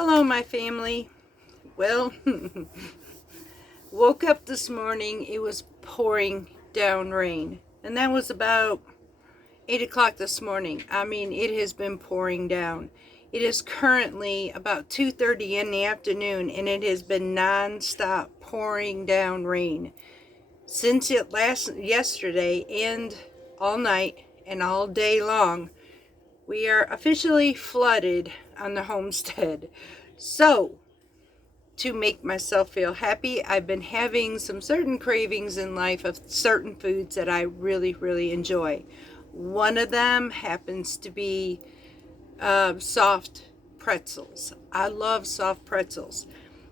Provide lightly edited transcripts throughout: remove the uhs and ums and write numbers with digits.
Hello, my family. Well, woke up this morning, it was pouring down rain, and that was about 8 o'clock this morning. I mean, it has been pouring down. It is currently about 2:30 in the afternoon, and it has been non-stop pouring down rain since yesterday, and all night and all day long. We are officially flooded on the homestead. So, to make myself feel happy, I've been having some certain cravings in life of certain foods that I really, really enjoy. One of them happens to be soft pretzels. I love soft pretzels.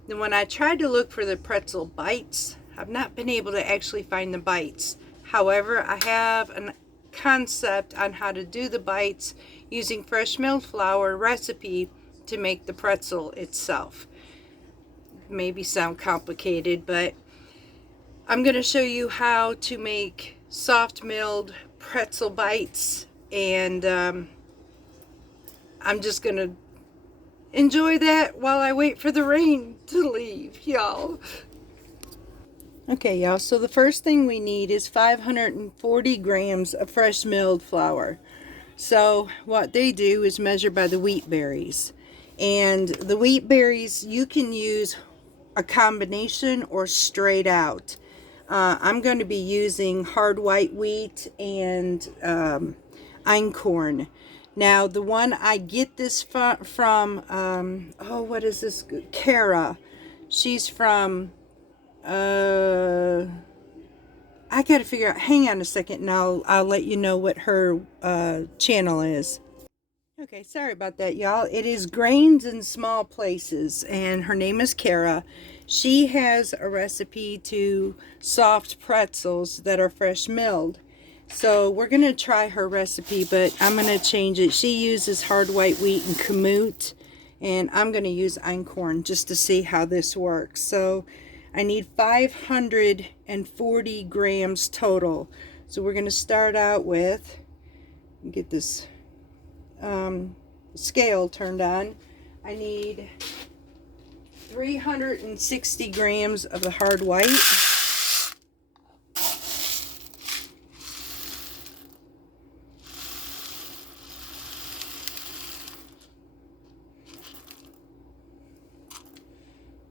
And when I tried to look for the pretzel bites, I've not been able to actually find the bites. However, I have a concept on how to do the bites using fresh milled flour recipe to make the pretzel itself. Maybe sound complicated, but I'm going to show you how to make soft milled pretzel bites, and I'm just going to enjoy that while I wait for the rain to leave, y'all. Okay, y'all, so the first thing we need is 540 grams of fresh milled flour. So what they do is measure by the wheat berries. And the wheat berries, you can use a combination or straight out. I'm going to be using hard white wheat and einkorn. Now, the one I get this from, what is this? Kara. She's from, I got to figure out, hang on a second, and I'll let you know what her channel is. Okay, sorry about that, y'all. It is Grains in Small Places, and her name is Kara. She has a recipe to soft pretzels that are fresh milled. So we're going to try her recipe, but I'm going to change it. She uses hard white wheat and kamut, and I'm going to use einkorn just to see how this works. So I need 540 grams total. So we're going to start out with, get this scale turned on. I need 360 grams of the hard white.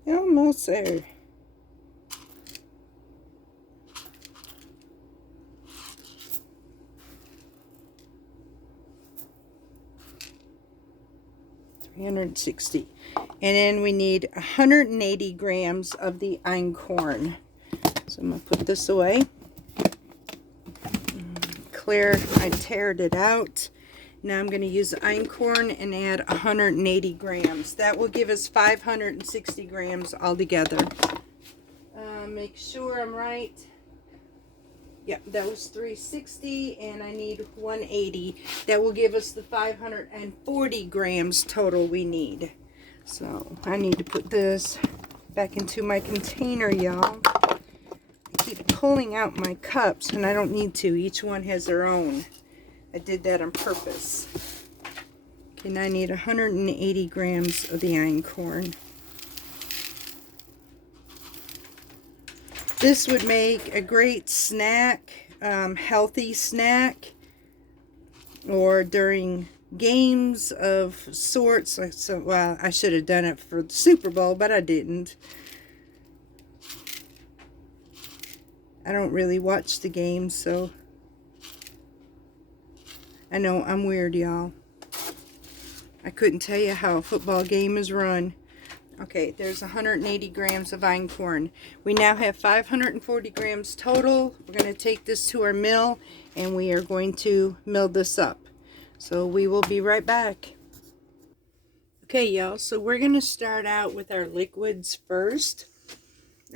Almost there. $360. And then we need 180 grams of the einkorn. So I'm going to put this away. Clear, I teared it out. Now I'm going to use the einkorn and add 180 grams. That will give us 560 grams altogether. Make sure I'm right. Yep, that was 360, and I need 180. That will give us the 540 grams total we need. So I need to put this back into my container, y'all. I keep pulling out my cups, and I don't need to. Each one has their own. I did that on purpose. Okay, now I need 180 grams of the einkorn. This would make a great snack, healthy snack, or during games of sorts. So, well, I should have done it for the Super Bowl, but I didn't. I don't really watch the games, so I know I'm weird, y'all. I couldn't tell you how a football game is run. Okay, there's 180 grams of einkorn. We now have 540 grams total. We're going to take this to our mill, and we are going to mill this up. So we will be right back. Okay, y'all, so we're going to start out with our liquids first.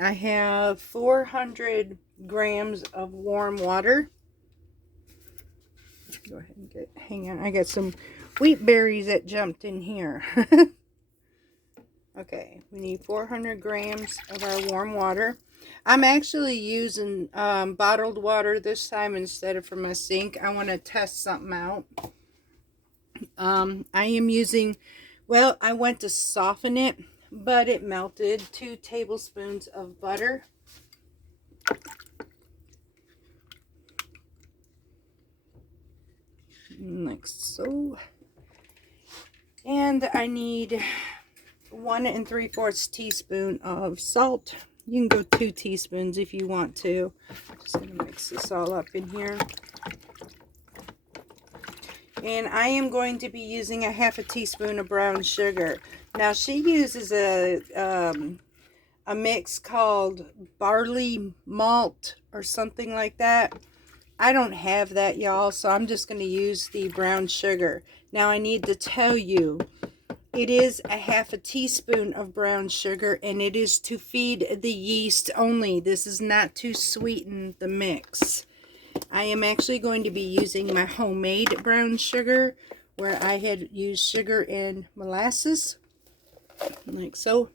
I have 400 grams of warm water. Go ahead and hang on, I got some wheat berries that jumped in here. Okay, we need 400 grams of our warm water. I'm actually using bottled water this time instead of from my sink. I want to test something out. I am using Well, I went to soften it, but it melted. 2 tablespoons of butter. Like so. And I need 1 3/4 teaspoon of salt. You can go 2 teaspoons if you want to. Just gonna mix this all up in here. And I am going to be using a 1/2 teaspoon of brown sugar. Now she uses a mix called barley malt or something like that. I don't have that, y'all, so I'm just going to use the brown sugar. Now I need to tell you, it is a 1/2 teaspoon of brown sugar, and it is to feed the yeast only. This is not to sweeten the mix. I am actually going to be using my homemade brown sugar, where I had used sugar and molasses, like so.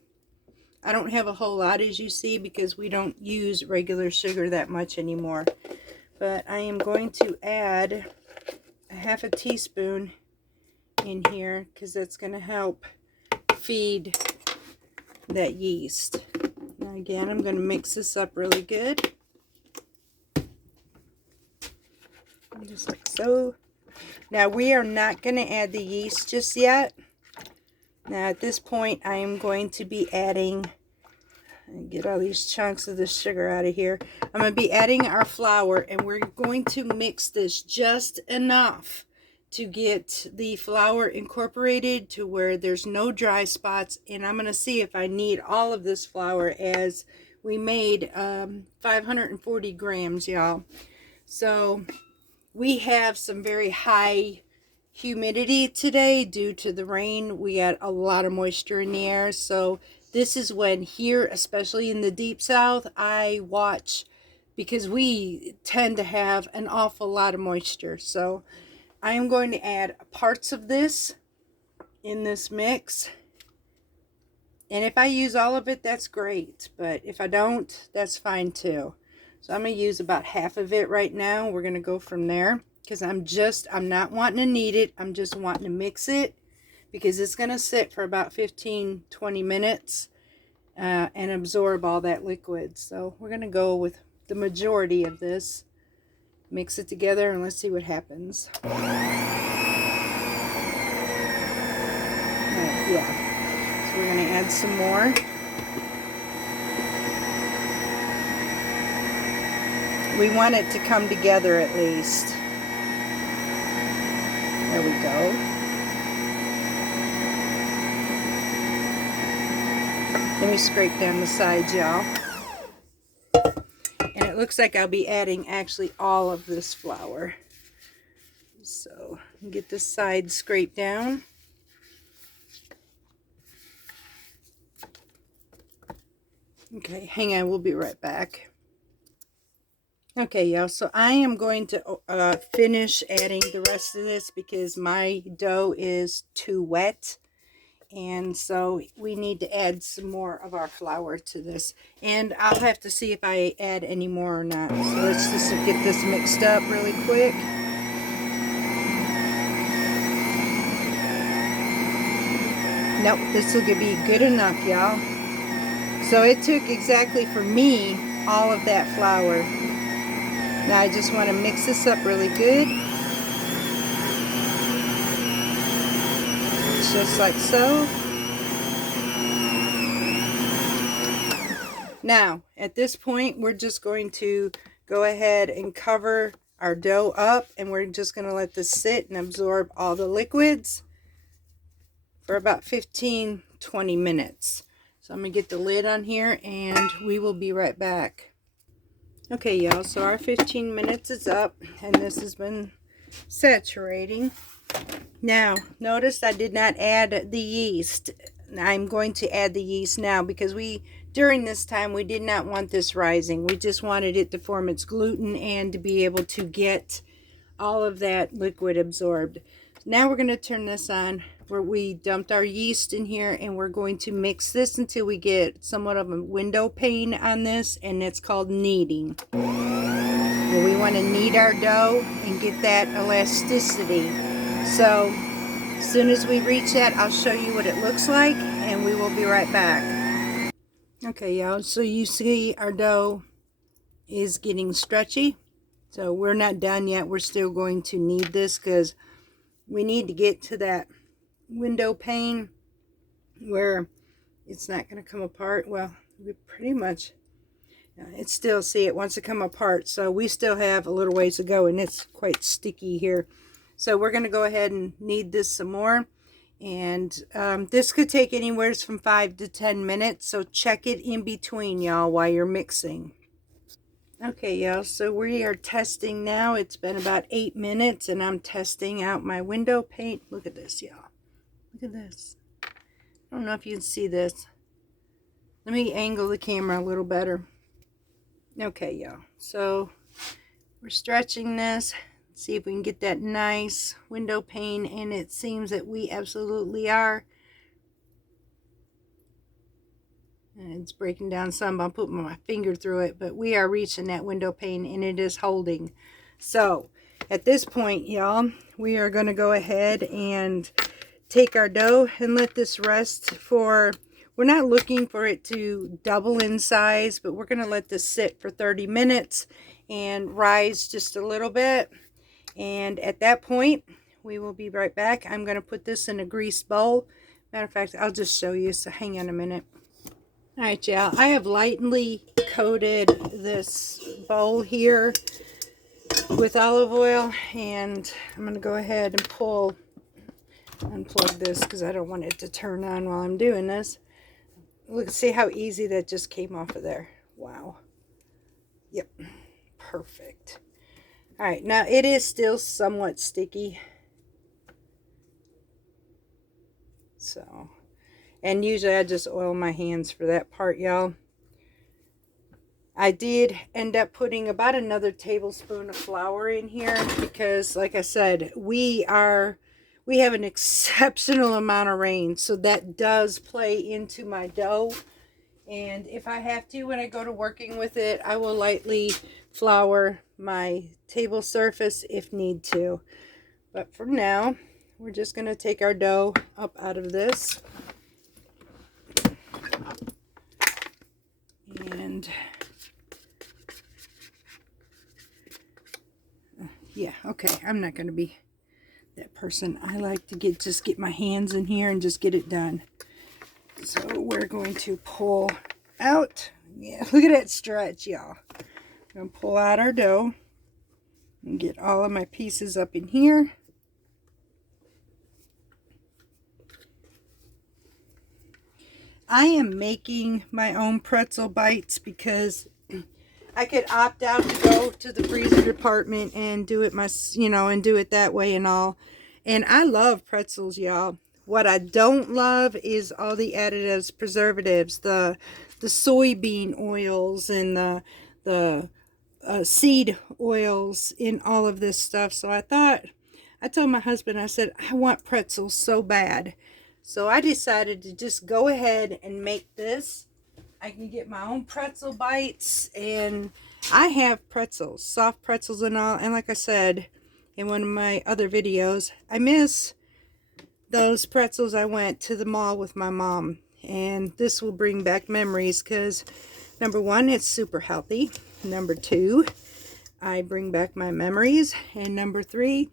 I don't have a whole lot, as you see, because we don't use regular sugar that much anymore. But I am going to add a 1/2 teaspoon in here, because that's going to help feed that yeast. Now again, I'm going to mix this up really good. Just like so. Now we are not going to add the yeast just yet. Now at this point I am going to be adding, get all these chunks of the sugar out of here. I'm going to be adding our flour, and we're going to mix this just enough to get the flour incorporated to where there's no dry spots. And I'm going to see if I need all of this flour, as we made 540 grams, y'all. So we have some very high humidity today due to the rain. We had a lot of moisture in the air, so this is when here, especially in the deep south, I watch, because we tend to have an awful lot of moisture. So I am going to add parts of this in this mix, and if I use all of it, that's great, but if I don't, that's fine too. So I'm going to use about half of it right now. We're going to go from there, because I'm not wanting to knead it. I'm just wanting to mix it, because it's going to sit for about 15-20 minutes and absorb all that liquid. So we're going to go with the majority of this. Mix it together and let's see what happens. Yeah. So we're going to add some more. We want it to come together at least. There we go. Let me scrape down the sides, y'all. And it looks like I'll be adding actually all of this flour. So get the sides scraped down. Okay, hang on, we'll be right back. Okay, y'all, so I am going to finish adding the rest of this, because my dough is too wet. And so we need to add some more of our flour to this. And I'll have to see if I add any more or not. So let's just get this mixed up really quick. Nope, this will be good enough, y'all. So it took exactly, for me, all of that flour. Now I just want to mix this up really good. Just like so. Now, at this point, we're just going to go ahead and cover our dough up, and we're just going to let this sit and absorb all the liquids for about 15-20 minutes. So I'm going to get the lid on here, and we will be right back. Okay, y'all, so our 15 minutes is up, and this has been saturating. Now, notice I did not add the yeast. I'm going to add the yeast now, because during this time, we did not want this rising. We just wanted it to form its gluten and to be able to get all of that liquid absorbed. Now we're going to turn this on, where we dumped our yeast in here, and we're going to mix this until we get somewhat of a window pane on this, and it's called kneading. We want to knead our dough and get that elasticity. So As soon as we reach that, I'll show you what it looks like, and we will be right back. Okay, y'all, so you see our dough is getting stretchy. So we're not done yet. We're still going to knead this because we need to get to that window pane where it's not going to come apart. Well, we pretty much, it's still, see, it wants to come apart. So we still have a little ways to go, and it's quite sticky here. So we're going to go ahead and knead this some more. And this could take anywhere from 5 to 10 minutes. So check it in between, y'all, while you're mixing. Okay, y'all, so we are testing now. It's been about 8 minutes, and I'm testing out my window paint. Look at this, y'all. Look at this. I don't know if you can see this. Let me angle the camera a little better. Okay, y'all, so we're stretching this. See if we can get that nice window pane, and it seems that we absolutely are. And it's breaking down some. I'm putting my finger through it, but we are reaching that window pane, and it is holding. So at this point, y'all, we are going to go ahead and take our dough and let this rest for, we're not looking for it to double in size, but we're going to let this sit for 30 minutes and rise just a little bit. And at that point, we will be right back. I'm going to put this in a greased bowl. Matter of fact, I'll just show you, so hang on a minute. All right, y'all, I have lightly coated this bowl here with olive oil, and I'm going to go ahead and unplug this because I don't want it to turn on while I'm doing this. Look, see how easy that just came off of there. Wow. Yep, perfect. All right, now it is still somewhat sticky. So, and usually I just oil my hands for that part, y'all. I did end up putting about another tablespoon of flour in here because, like I said, we have an exceptional amount of rain, so that does play into my dough. And if I have to, when I go to working with it, I will lightly flour my table surface if need to. But for now, we're just going to take our dough up out of this. And yeah, okay, I'm not going to be that person. I like to just get my hands in here and just get it done. So we're going to pull out. Yeah, look at that stretch, y'all. I'm going to pull out our dough and get all of my pieces up in here. I am making my own pretzel bites because I could opt out to go to the freezer department and do it and do it that way and all. And I love pretzels, y'all. What I don't love is all the additives, preservatives, the soybean oils and the seed oils in all of this stuff. So I told my husband, I said, I want pretzels so bad. So I decided to just go ahead and make this. I can get my own pretzel bites, and I have pretzels, soft pretzels and all. And like I said in one of my other videos, I miss those pretzels. I went to the mall with my mom, and this will bring back memories because number one, it's super healthy. Number two, I bring back my memories. And number three,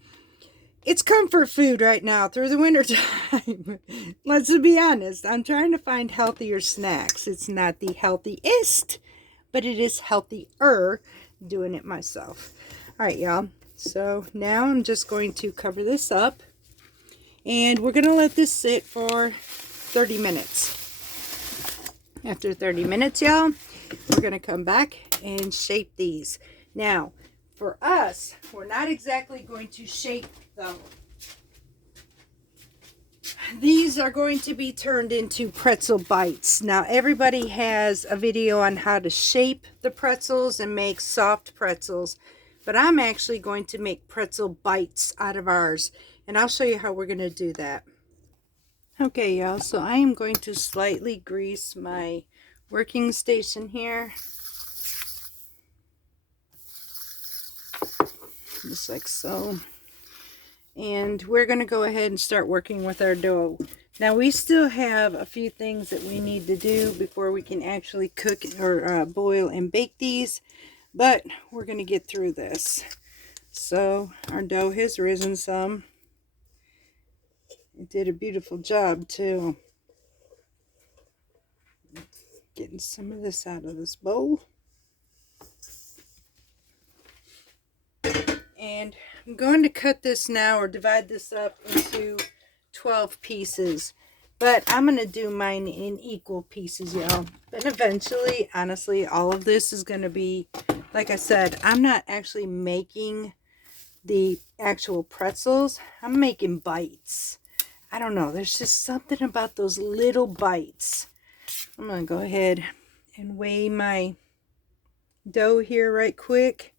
it's comfort food right now through the winter time. Let's be honest. I'm trying to find healthier snacks. It's not the healthiest, but it is healthier doing it myself. All right, y'all. So now I'm just going to cover this up, and we're going to let this sit for 30 minutes. After 30 minutes, y'all, we're going to come back and shape these. Now, for us, we're not exactly going to shape them. These are going to be turned into pretzel bites. Now, everybody has a video on how to shape the pretzels and make soft pretzels, but I'm actually going to make pretzel bites out of ours, and I'll show you how we're going to do that. Okay, y'all, so I am going to slightly grease my working station here. Just like so. And we're going to go ahead and start working with our dough. Now we still have a few things that we need to do before we can actually cook or boil and bake these, but we're going to get through this. So our dough has risen some. It did a beautiful job too. Getting some of this out of this bowl. And I'm going to cut this now, or divide this up into 12 pieces. But I'm going to do mine in equal pieces, y'all. But eventually, honestly, all of this is going to be, like I said, I'm not actually making the actual pretzels. I'm making bites. I don't know. There's just something about those little bites. I'm going to go ahead and weigh my dough here right quick.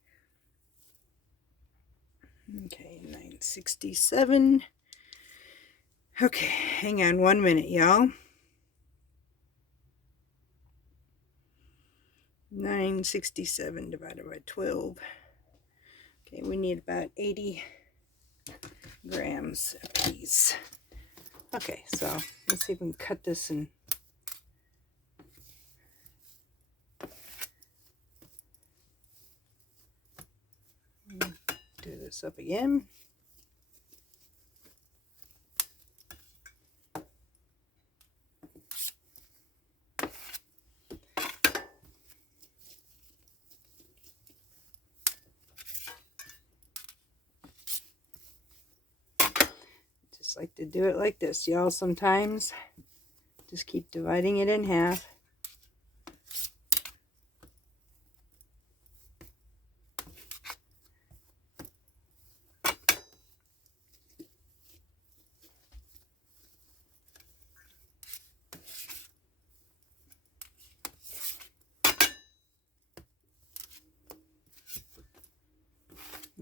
Okay, 967. Okay, hang on 1 minute, y'all. 967 divided by 12. Okay, we need about 80 grams a piece. Okay, so let's see if we can cut this and do this up again. Just like to do it like this, y'all. Sometimes just keep dividing it in half.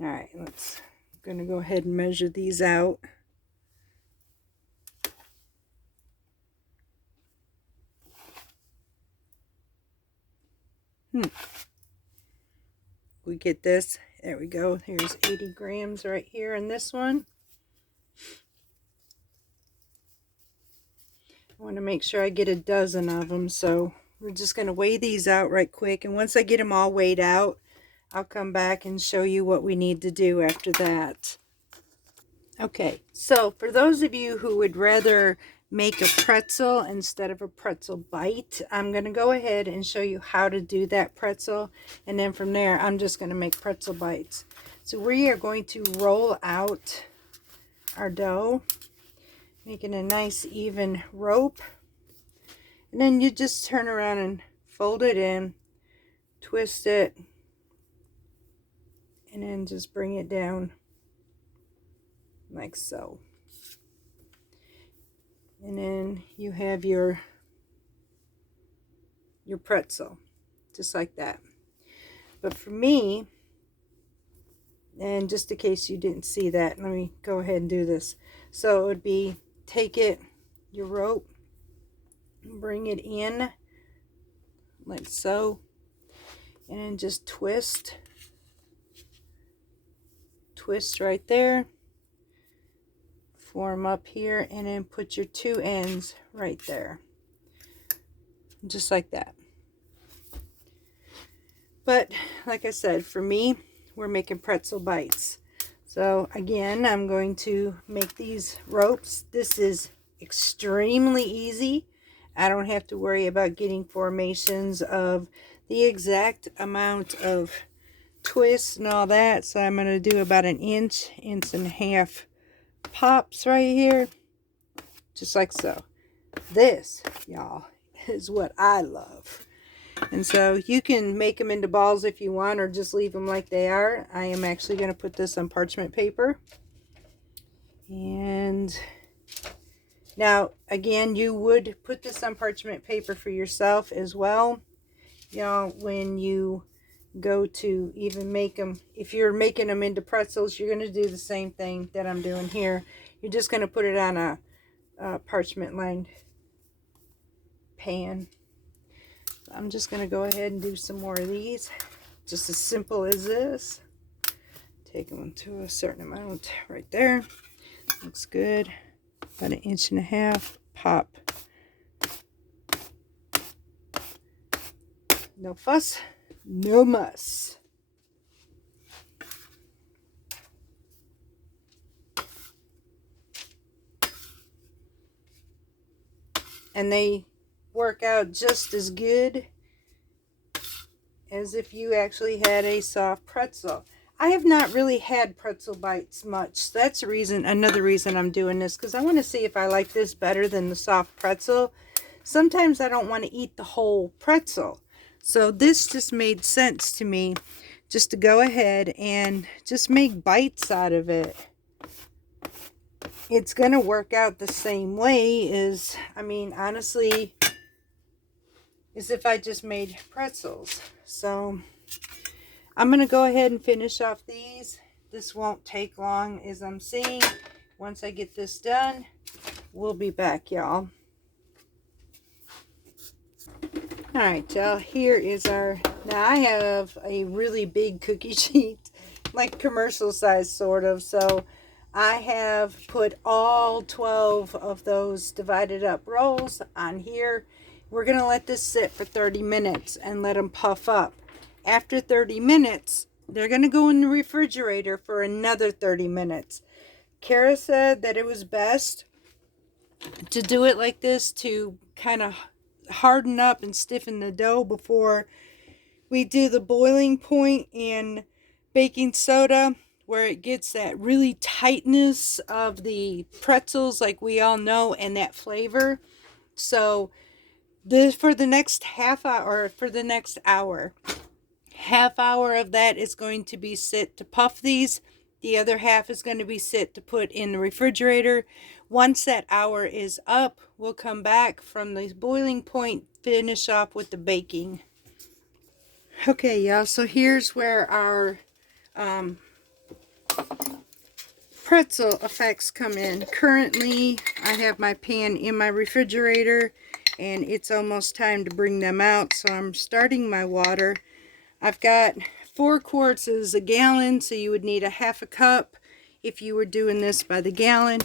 All right, gonna go ahead and measure these out. We get this. There we go. Here's 80 grams right here in this one. I want to make sure I get a dozen of them, so we're just going to weigh these out right quick, and once I get them all weighed out, I'll come back and show you what we need to do after that. Okay, so for those of you who would rather make a pretzel instead of a pretzel bite, I'm going to go ahead and show you how to do that pretzel, and then from there I'm just going to make pretzel bites. So we are going to roll out our dough, making a nice even rope, and then you just turn around and fold it in, twist it, and then just bring it down like so. And then you have your pretzel, just like that. But for me, and just in case you didn't see that, let me go ahead and do this. So it would be, take it, your rope, bring it in like so, and then just twist right there, form up here, and then put your two ends right there, just like that. But like I said, for me, we're making pretzel bites. So again, I'm going to make these ropes. This is extremely easy. I don't have to worry about getting formations of the exact amount of twists and all that. So I'm going to do about an inch and a half pops right here, just like so. This, y'all, is what I love. And so you can make them into balls if you want, or just leave them like they are. I am actually going to put this on parchment paper. And now, again, you would put this on parchment paper for yourself as well. Y'all, when you go to even make them, if you're making them into pretzels, you're going to do the same thing that I'm doing here. You're just going to put it on a parchment lined pan. I'm just going to go ahead and do some more of these. Just as simple as this. Take them to a certain amount right there. Looks good. About 1.5 inches. Pop. No fuss, no muss. And they work out just as good as if you actually had a soft pretzel. I have not really had pretzel bites much. That's another reason I'm doing this, because I want to see if I like this better than the soft pretzel. Sometimes I don't want to eat the whole pretzel. So this just made sense to me, just to go ahead and just make bites out of it. It's going to work out the same way as, I mean, honestly, as if I just made pretzels. So I'm going to go ahead and finish off these. This won't take long, as I'm seeing. Once I get this done, we'll be back, y'all. Alright, y'all, here is our, now I have a really big cookie sheet, like commercial size sort of, so I have put all 12 of those divided up rolls on here. We're going to let this sit for 30 minutes and let them puff up. After 30 minutes, they're going to go in the refrigerator for another 30 minutes. Kara said that it was best to do it like this to kind of harden up and stiffen the dough before we do the boiling point in baking soda, where it gets that really tightness of the pretzels like we all know, and that flavor. So for the next half hour, or for the next hour, half hour of that is going to be set to puff these. The other half is going to be set to put in the refrigerator. Once that hour is up, we'll come back from the boiling point, finish off with the baking. Okay, y'all, so here's where our pretzel effects come in. Currently, I have my pan in my refrigerator, and it's almost time to bring them out, so I'm starting my water. I've got 4 quarts is a gallon, so you would need a half a cup if you were doing this by the gallon.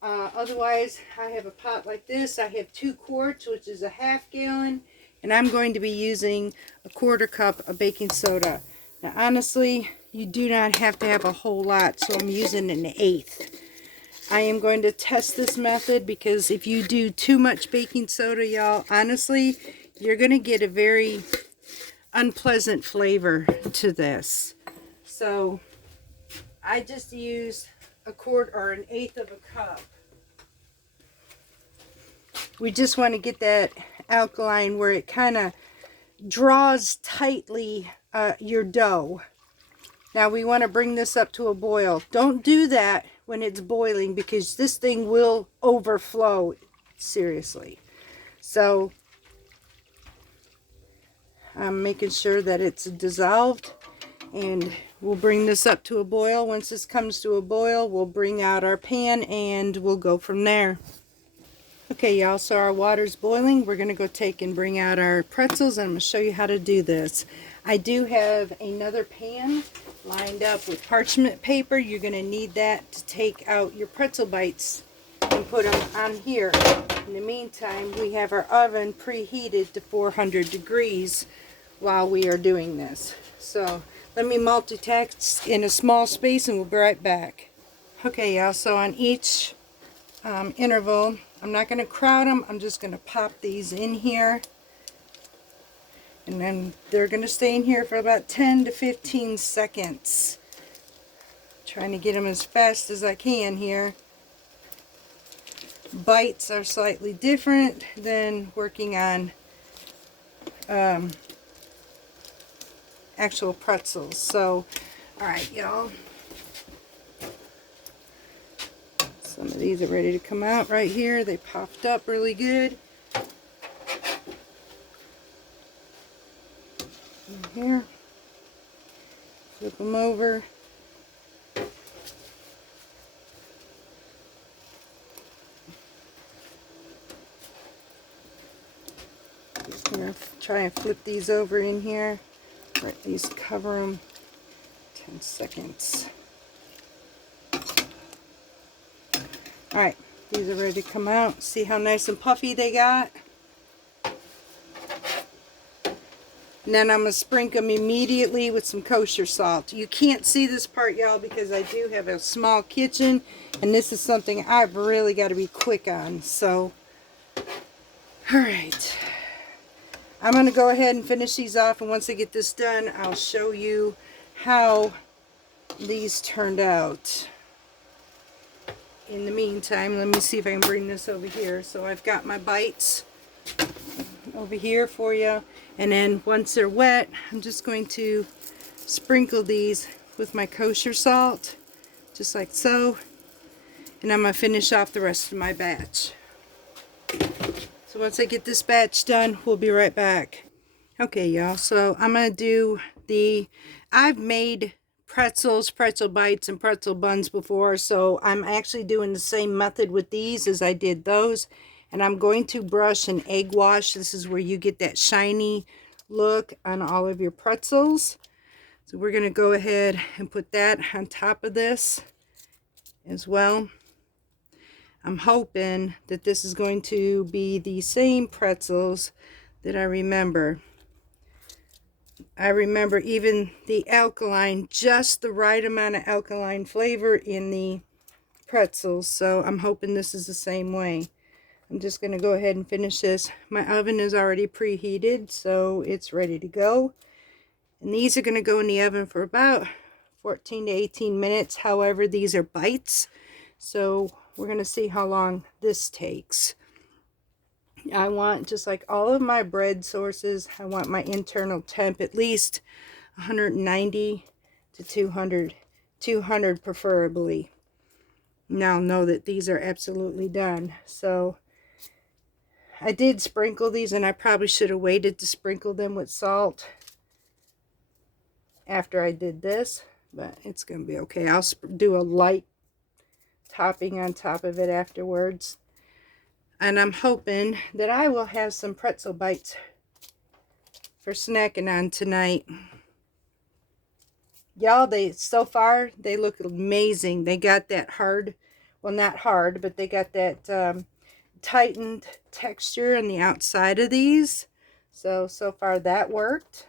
Otherwise, I have a pot like this. I have 2 quarts, which is a half gallon, and I'm going to be using a 1/4 cup of baking soda. Now, honestly, you do not have to have a whole lot, so I'm using an 1/8. I am going to test this method, because if you do too much baking soda, y'all, honestly, you're going to get a very unpleasant flavor to this. So I just used a quart or an 1/8 of a cup. We just want to get that alkaline where it kind of draws tightly your dough. Now we want to bring this up to a boil. Don't do that when it's boiling, because this thing will overflow, seriously. So I'm making sure that it's dissolved, and we'll bring this up to a boil. Once this comes to a boil, we'll bring out our pan and we'll go from there. Okay, y'all, so our water's boiling. We're going to go take and bring out our pretzels, and I'm going to show you how to do this. I do have another pan lined up with parchment paper. You're going to need that to take out your pretzel bites and put them on here. In the meantime, we have our oven preheated to 400 degrees while we are doing this. So let me multitask in a small space and we'll be right back. Okay, y'all, so on each interval, I'm not going to crowd them. I'm just going to pop these in here. And then they're going to stay in here for about 10 to 15 seconds. Trying to get them as fast as I can here. Bites are slightly different than working on actual pretzels. So, alright, y'all. Some of these are ready to come out right here. They popped up really good. In here. Flip them over. Just gonna try and flip these over in here. Or at least cover them 10 seconds. All right, these are ready to come out. See how nice and puffy they got? And then I'm going to sprinkle them immediately with some kosher salt. You can't see this part, y'all, because I do have a small kitchen. And this is something I've really got to be quick on. So, all right. I'm going to go ahead and finish these off. And once I get this done, I'll show you how these turned out. In the meantime, let me see if I can bring this over here. So I've got my bites over here for you. And then once they're wet, I'm just going to sprinkle these with my kosher salt, just like so. And I'm going to finish off the rest of my batch. So once I get this batch done, we'll be right back. Okay, y'all, so I'm going to do I've made pretzels, pretzel bites, and pretzel buns before, so I'm actually doing the same method with these as I did those. And I'm going to brush an egg wash. This is where you get that shiny look on all of your pretzels. So we're going to go ahead and put that on top of this as well. I'm hoping that this is going to be the same pretzels that I remember. I remember even the alkaline, just the right amount of alkaline flavor in the pretzels. So I'm hoping this is the same way. I'm just going to go ahead and finish this. My oven is already preheated, so it's ready to go. And these are going to go in the oven for about 14 to 18 minutes. However, these are bites, so we're going to see how long this takes. I want, just like all of my bread sources, I want my internal temp at least 190 to 200, 200 preferably. Now know that these are absolutely done. So I did sprinkle these, and I probably should have waited to sprinkle them with salt after I did this, but it's going to be okay. I'll do a light topping on top of it afterwards. And I'm hoping that I will have some pretzel bites for snacking on tonight. Y'all, so far, they look amazing. They got that hard, well, not hard, but they got that tightened texture on the outside of these. So far that worked.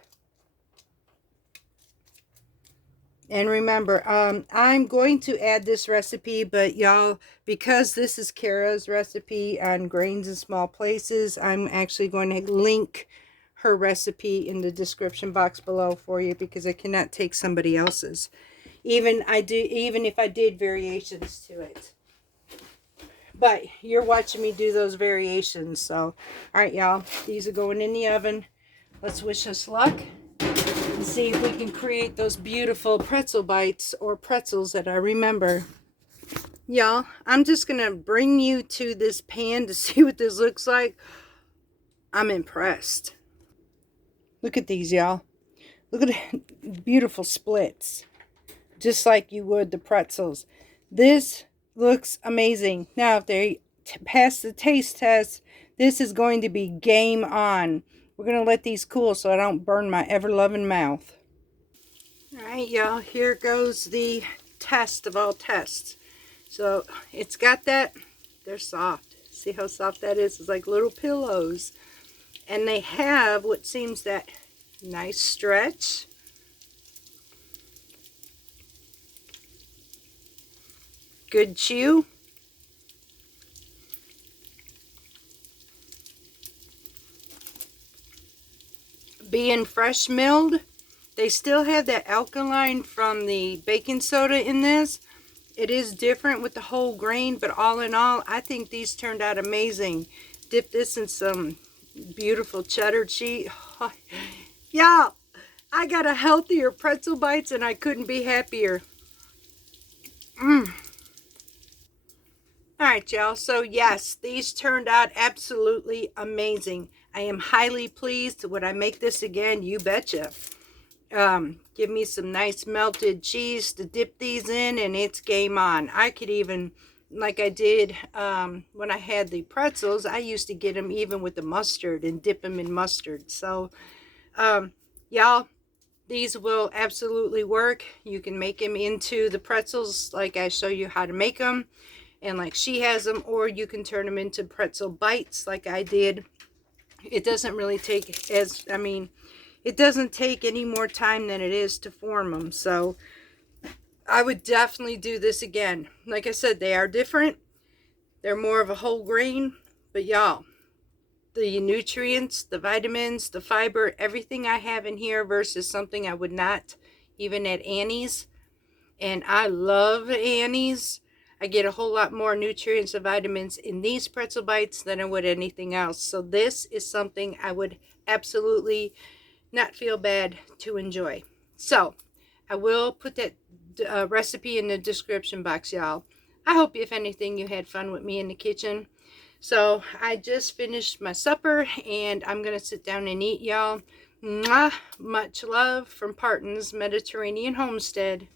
And remember, I'm going to add this recipe, but y'all, because this is Kara's recipe on grains in small places, I'm actually going to link her recipe in the description box below for you, because I cannot take somebody else's. Even if I did variations to it. But you're watching me do those variations. So, all right, y'all, these are going in the oven. Let's wish us luck and see if we can create those beautiful pretzel bites, or pretzels that I remember. Y'all, I'm just going to bring you to this pan to see what this looks like. I'm impressed. Look at these, y'all. Look at the beautiful splits. Just like you would the pretzels. This looks amazing. Now, if they pass the taste test, this is going to be game on. We're going to let these cool so I don't burn my ever-loving mouth. Alright, y'all. Here goes the test of all tests. So, it's got that. They're soft. See how soft that is? It's like little pillows. And they have what seems that nice stretch. Good chew. Being fresh milled, they still have that alkaline from the baking soda in this. It is different with the whole grain, but all in all, I think these turned out amazing. Dip this in some beautiful cheddar cheese. Oh, y'all, I got a healthier pretzel bites and I couldn't be happier. Alright, y'all, so yes, these turned out absolutely amazing. I am highly pleased. Would I make this again? You betcha. Give me some nice melted cheese to dip these in, and it's game on. I could even, like I did when I had the pretzels, I used to get them even with the mustard and dip them in mustard. So, y'all, These will absolutely work. You can make them into the pretzels like I show you how to make them, and like she has them, or you can turn them into pretzel bites like I did. It doesn't really take it doesn't take any more time than it is to form them. So I would definitely do this again. Like I said, they are different. They're more of a whole grain, but y'all, the nutrients, the vitamins, the fiber, everything I have in here versus something I would not, even at Annie's. And I love Annie's. I get a whole lot more nutrients and vitamins in these pretzel bites than I would anything else. So this is something I would absolutely not feel bad to enjoy. So I will put that recipe in the description box, y'all. I hope, if anything, you had fun with me in the kitchen. So I just finished my supper and I'm going to sit down and eat, y'all. Mwah! Much love from Parton's Mediterranean Homestead.